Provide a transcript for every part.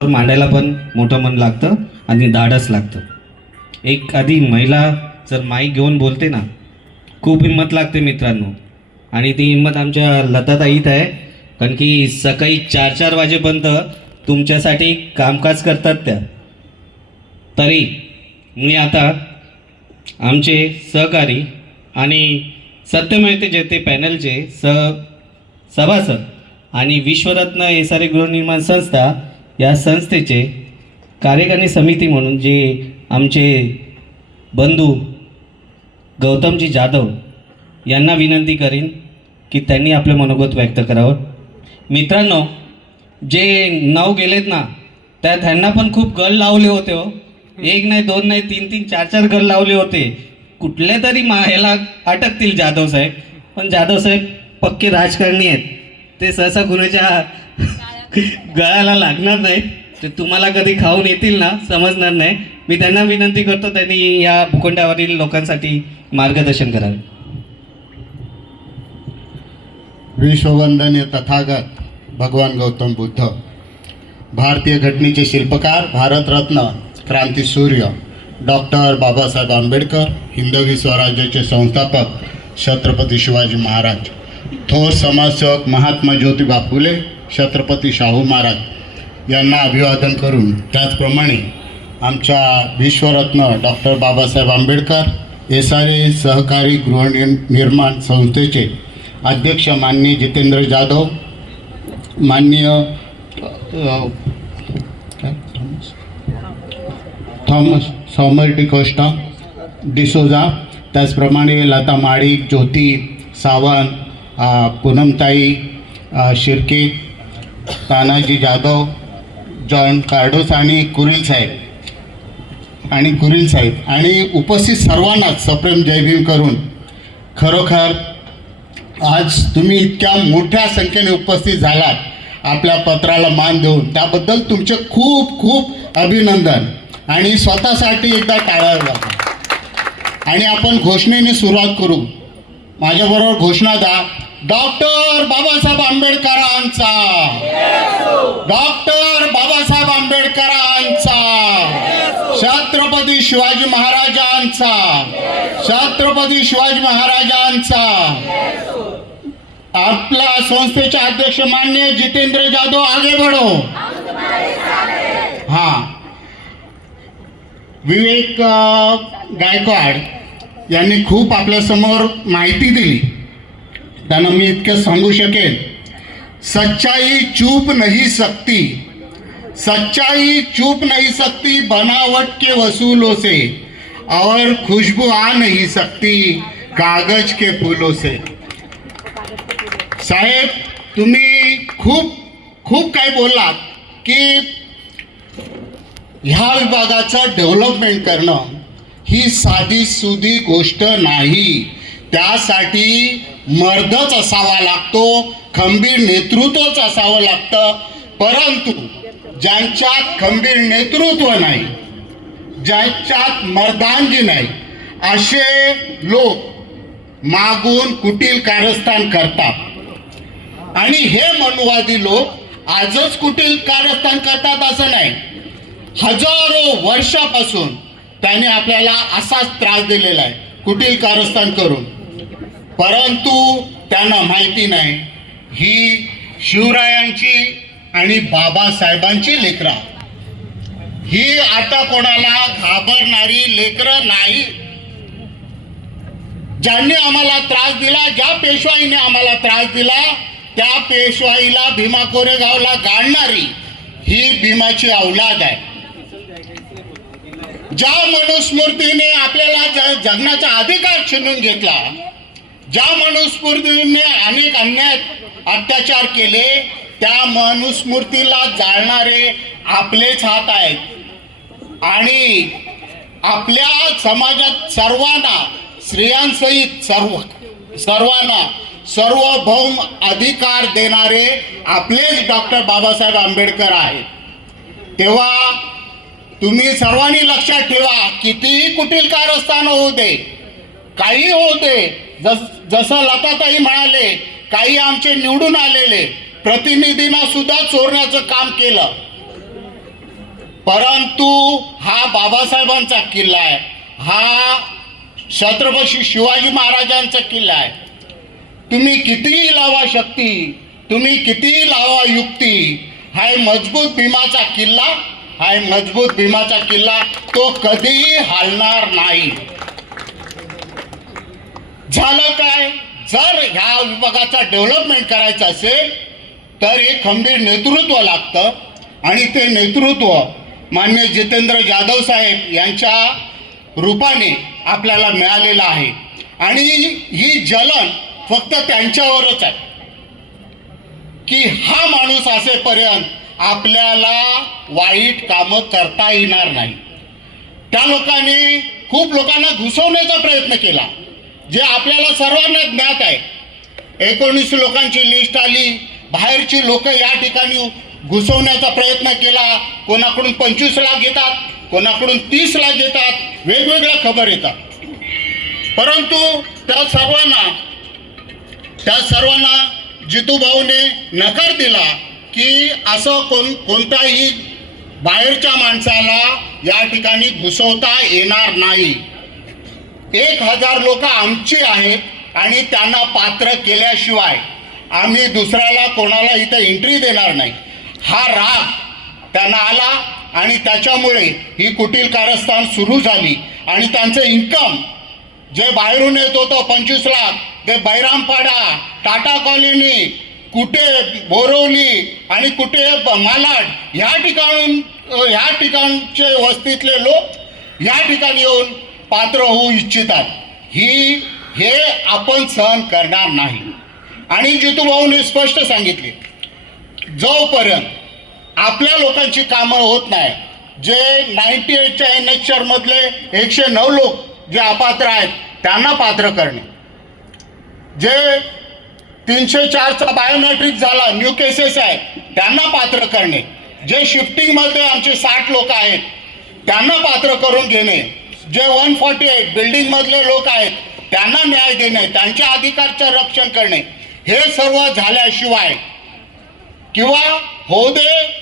मांडायला पण मोठं मन लागतं आणि धाडस लागतं. एक आधी महिला जर माईक घेऊन बोलते ना, खूप हिंमत लागते मित्रांनो. आणि ती हिंमत आमच्या लताताईत आहे, कारण की सकाळी 4-4 वाजेपर्यंत तुमच्यासाठी कामकाज करतात त्या. तरी मी आता आमचे सहकारी आणि सत्यमेव जयते पॅनलचे सभासद आणि विश्वरत्न SRA गृहनिर्माण संस्था या संस्थेचे कार्यकारिणी समिती म्हणून जे आमचे बंधू गौतमजी जाधव यांना विनंती करीन की त्यांनी आपले मनोगत व्यक्त करावं. मित्रांनो, जे 9 गेलेत ना, त्यात ह्यांना पण खूप गल लावले होते हो. 1 नाही 2 नाही 3-3 4-4 गल लावले होते. कुठले तरी ह्याला अटकतील जाधव साहेब, पण जाधव साहेब पक्के राजकारणी आहेत. ते सहसा कुणाच्या गळ्याला लागणार नाहीत. ते तुम्हाला कधी खाऊन येतील ना, समजणार नाही. मी त्यांना विनंती करतो त्यांनी या भूखंडावरील लोकांसाठी मार्गदर्शन करावे. विश्ववंदनीय तथागत भगवान गौतम बुद्ध, भारतीय घटनेचे शिल्पकार, भारतरत्न क्रांतीसूर्य डॉक्टर बाबासाहेब आंबेडकर, हिंदवी स्वराज्याचे संस्थापक छत्रपती शिवाजी महाराज, थोर समाजसेवक महात्मा ज्योतिबा फुले, छत्रपती शाहू महाराज यांना अभिवादन करून, त्याचप्रमाणे आमच्या विश्वरत्न डॉक्टर बाबासाहेब आंबेडकर SRA सहकारी गृहनिर्माण संस्थेचे अध्यक्ष माननीय जितेंद्र जाधव, माननीय थॉमस सौमर डिकोस्टा डिसोजा, त्याचप्रमाणे लता माडिक, ज्योती सावंत, पूनमताई शिर्के, तानाजी जाधव, जॉन कार्डोस आणि कुरिल साहेब आणि उपस्थित सर्वांनाच सप्रेम जय भीम करून, खरोखर आज तुम्ही इतक्या मोठ्या संख्येने उपस्थित झालात, आपल्या पत्राला मान देऊन, त्याबद्दल तुमचे खूप खूप अभिनंदन. आणि स्वतःसाठी एकदा टाळ्या वाजवा आणि आपण घोषणेने सुरुवात करू. माझ्याबरोबर घोषणा द्या. डॉक्टर बाबासाहेब आंबेडकरांचा, डॉक्टर बाबासाहेब आंबेडकरांचा, छत्रपती शिवाजी महाराजांचा, छत्रपती शिवाजी महाराजांचा. आपल्या संस्थेचे अध्यक्ष माननीय जितेंद्र जाधव, आगे बढ़ो. हां, विवेक गायकवाड यांनी खूप आपल्यासमोर माहिती दिली. त्यांना मी इतकं सांगू शकेन, सच्चाई चूप नहीं सकती, सच्चाई चूप नहीं सकती बनावट के वसूलों से, और खुशबू आ नहीं सकती कागज के फूलों से. साहेब, तुम्ही खूप खूप काही बोललात की ह्या विभागाचं डेव्हलपमेंट करणं ही साधी सुधी गोष्ट नाही. त्यासाठी मर्दच असावा लागतो, खंबीर नेतृत्वच असावं लागतं. परंतु ज्यांच्यात खंबीर नेतृत्व नाही, ज्यांच्यात मर्दांगी नाही, असे लोक मागून कुटील कारस्थान करतात. आणि हे मनुवादी लोक आजच कुटील कारस्थान करतात असं नाही. हजारो वर्षापासून त्याने आपल्याला असाच त्रास दिलेला आहे, कुटील कारस्थान करून. परंतु त्यांना माहिती नाही, ही शिवरायांची आणि बाबासाहेबांची लेकरं, ही आता कोणाला घाबरणारी लेकरं नाही. ज्यांनी आम्हाला त्रास दिला, ज्या पेशवाईने आम्हाला त्रास दिला, त्या पेशवाईला भीमा कोरेगावला गाडणारी ही भीमाची औलाद आहे. ज्या मनुस्मृतीने आपल्याला जगण्याचा अधिकार छिनून घेतला, ज्या मनुस्मृतीने अनेक अन्याय अत्याचार केले, त्या मनुस्मृतीला जाळणारे आपलेच हात आहेत. आणि आपल्या समाजात सर्वांना, स्त्रियांसहित सर्वांना सार्वभौम अधिकार देणारे आपलेच डॉक्टर बाबासाहेब आंबेडकर आहेत. तेव्हा तुम्ही सर्वांनी लक्षात ठेवा, कितीही कुटील कारस्थान होऊ दे, काही होऊ दे, जसं लताताई म्हणाले, काही आमचे निवडून आलेले प्रतिनिधींना सुद्धा चोरण्याचं काम केलं. परंतु हा बाबासाहेबांचा किल्ला आहे, हा छत्रपती शिवाजी महाराजांचा किल्ला आहे. तुम्ही कितीही लावा शक्ती, तुम्ही कितीही लावा युक्ती, हा मजबूत भीमाचा किल्ला, हा मजबूत भीमाचा किल्ला तो कधीही हालणार नाही. झालं काय, जर ह्या विभागाचा डेव्हलपमेंट करायचं असेल तर एक खंबीर नेतृत्व लागतं आणि ते नेतृत्व मान्य जितेंद्र जाधव साहेब यांच्या रूपाने आपल्याला मिळालेलं आहे. आणि ही जलन फक्त त्यांच्यावरच आहे की हा माणूस असेपर्यंत आपल्याला वाईट कामं करता येणार नाही. त्या लोकांनी खूप लोकांना घुसवण्याचा प्रयत्न केला, जे आपल्याला सर्वांना ज्ञात आहे. 19 लोकांची लिस्ट आली, बाहेरची लोक या ठिकाणी घुसवण्याचा प्रयत्न केला. कोणाकडून 25 लाख घेतात, कोणाकडून 30 लाख घेतात, वेगवेगळ्या खबर येतात. परंतु त्या सर्वांना जितूभाऊने नकार दिला की असं कोणताही बाहेरच्या माणसाला या ठिकाणी घुसवता येणार नाही. 1000 लोक आमची आहेत आणि त्यांना पात्र केल्याशिवाय आम्ही दुसऱ्याला कोणाला इथं एंट्री देणार नाही. हा राग त्यांना आला आणि त्याच्यामुळे ही कुटील कारस्थान सुरू झाली. आणि त्यांचं इन्कम जे बाहेरून येत होतं 25 लाख, ते बैरामपाडा, टाटा कॉलनी, कुठे बोरवली आणि कुठे मालाड ह्या ठिकाणचे वस्तीतले लोक या ठिकाणी येऊन पात्र होऊ इच्छितात. हे आपण सहन करणार नाही. आणि जितूभाऊने स्पष्ट सांगितले, जोपर्यंत आपल्या लोकांची कामं होत नाही, जे 98च्या NHR मधले 109 लोक जे अपात्र आहेत त्यांना पात्र करणे, जे 304चा बायोमेट्रिक झाला, न्यू केसेस आहेत त्यांना पात्र करणे, जे शिफ्टिंगमध्ये आमचे 60 लोक आहेत त्यांना पात्र करून घेणे, जे 148 बिल्डिंगमधले लोक आहेत त्यांना न्याय देणे, त्यांच्या अधिकारचं रक्षण करणे, हे सर्व झाल्याशिवाय किंवा होऊ दे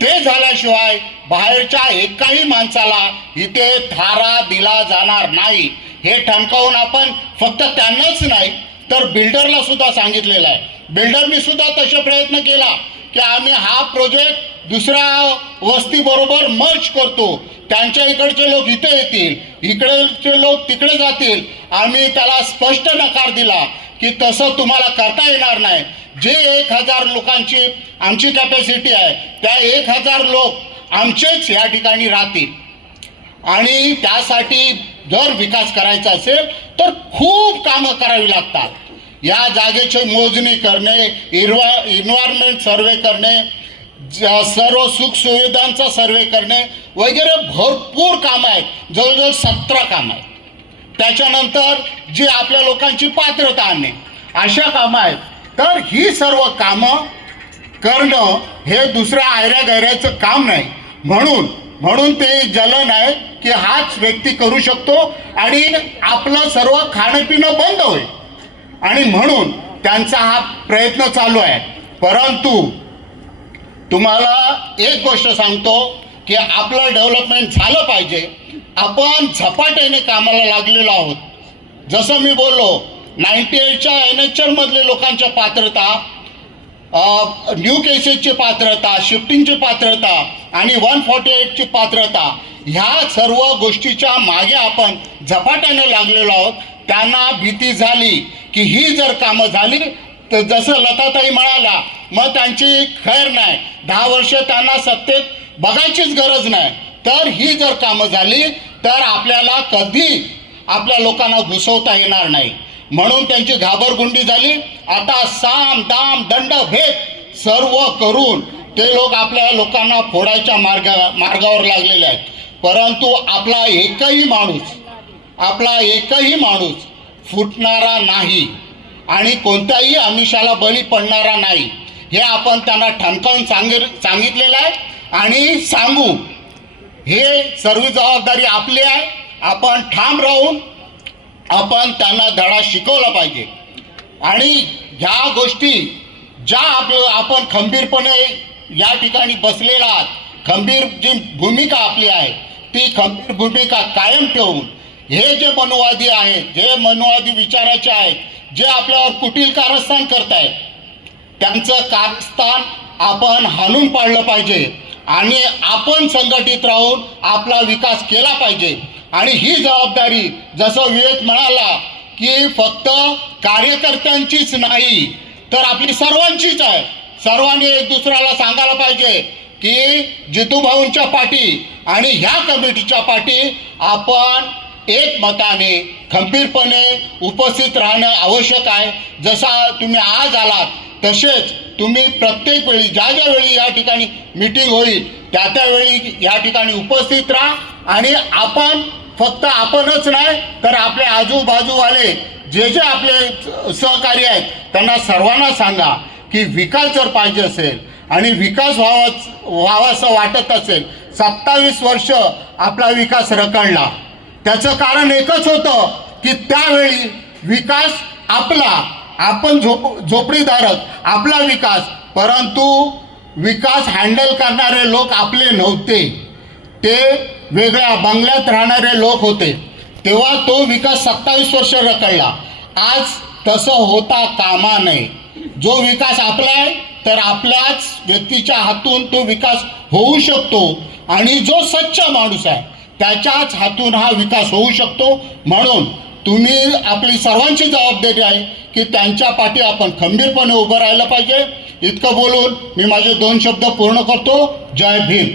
ते झाल्याशिवाय बाहेरच्या एकाही माणसाला इथे थारा दिला जाणार नाही. हे ठणकावून आपण फक्त त्यांनाच नाही तर बिल्डरला सुद्धा सांगितलेलं आहे. बिल्डरनी सुद्धा तसे प्रयत्न केला की आम्ही हा प्रोजेक्ट दुसऱ्या वस्तीबरोबर मर्ज करतो, त्यांच्या इकडचे लोक इथे येतील, इकडचे लोक तिकडे जातील. आम्ही त्याला स्पष्ट नकार दिला की तसं तुम्हाला करता येणार नाही. जे 1000 लोकांची आमची कॅपॅसिटी आहे त्या 1000 लोक आमचेच या ठिकाणी राहतील. आणि त्यासाठी जर विकास करायचा असेल तर खूप कामं करावी लागतात. या जागेची मोजणी करणे, इन्व्हायरमेंट सर्वे करणे, सर्व सुखसुविधांचा सर्वे करणे वगैरे भरपूर कामं आहेत, जवळजवळ 17 कामं आहेत. त्याच्यानंतर जी आपल्या लोकांची पात्रता आणणे, अशा कामं आहेत. तर ही सर्व कामं करणं हे दुसऱ्या आयऱ्या गैऱ्याचं काम नाही. म्हणून ते जलन आहे की हाच व्यक्ती करू शकतो आणि आपलं सर्व खाणं पिणं बंद होईल. आणि म्हणून त्यांचा हा प्रयत्न चालू आहे. परंतु तुम्हाला एक गोष्ट सांगतो की आपलं डेव्हलपमेंट झालं पाहिजे. आपण झपाट्याने कामाला लागलेलो आहोत. जसं मी बोललो, 98च्या NHR मधले लोकांच्या पात्रता, न्यू केसेसची पात्रता, शिफ्टिंगची पात्रता आणि 148ची पात्रता, ह्या सर्व गोष्टीच्या मागे आपण झपाट्याने लागलेलो आहोत. त्यांना भीती झाली की ही जर कामं झाली तर जसं लताताई म्हणाला मग त्यांची खैर नाही, 10 वर्ष त्यांना सत्तेत बघायचीच गरज नाही. तर ही जर कामं झाली तर आपल्याला कधी आपल्या लोकांना घुसवता येणार नाही. म्हणून त्यांची घाबरगुंडी झाली. आता साम दाम दंड भेद सर्व करून ते लोक आपल्या लोकांना फोडायच्या मार्गावर लागलेले आहेत. परंतु आपला एकही माणूस फुटणारा नाही आणि कोणत्याही आमिषाला बळी पडणारा नाही, हे आपण त्यांना ठणकावून सांगितलेलं आहे. आणि सांगू, हे सर्व जबाबदारी आपली आहे. आपण ठाम राहून आपण त्यांना धडा शिकवला पाहिजे. आणि ह्या गोष्टी ज्या आपण खंबीरपणे या ठिकाणी बसलेला आहात, खंबीर जी भूमिका आपली आहे ती खंबीर भूमिका कायम ठेवून हे जे मनुवादी आहेत, जे मनुवादी विचाराचे आहेत, जे आपल्यावर कुटील कारस्थान करतायत, त्यांचं कारस्थान आपण हाणून पाडलं पाहिजे आणि आपण संघटित राहून आपला विकास केला पाहिजे. आणि ही जबाबदारी जसं विवेक म्हणाला की फक्त कार्यकर्त्यांचीच नाही तर आपली सर्वांचीच आहे. सर्वांनी एक दुसऱ्याला सांगायला पाहिजे की जितूभाऊंच्या पाठी आणि ह्या कमिटीच्या पाठी आपण एकमताने खंबीरपणे उपस्थित राहणं आवश्यक आहे. जसा तुम्ही आज आलात तसेच तुम्ही प्रत्येक वेळी ज्या ज्या वेळी या ठिकाणी मीटिंग होईल त्या त्यावेळी या ठिकाणी उपस्थित राहा आणि आपण फक्त आपणच नाही तर आपले आजूबाजूवाले जे जे आपले सहकारी आहेत त्यांना सर्वांना सांगा की विकास जर पाहिजे असेल आणि विकास व्हावा असं वाटत असेल, 27 वर्ष आपला विकास रखडला, त्याचं कारण एकच होतं की त्यावेळी विकास आपला, आपण झोपडीधारक, आपला विकास, परंतु विकास हँडल करणारे लोक आपले नव्हते, ते वेगळ्या बंगल्यात राहणारे लोक होते. तेव्हा तो विकास 27 वर्ष रखडला. आज तसं होता कामा नये. जो विकास आपला आहे तर आपल्याच व्यक्तीच्या हातून तो विकास होऊ शकतो आणि जो सच्चा माणूस आहे त्याच्याच हातून हा विकास होऊ शकतो. म्हणून तुम्ही, आपली सर्वांची जबाबदारी आहे की त्यांच्या पाठी आपण खंबीरपणे उभं राहिलं पाहिजे. इतकं बोलून मी माझे 2 शब्द पूर्ण करतो. जय भीम.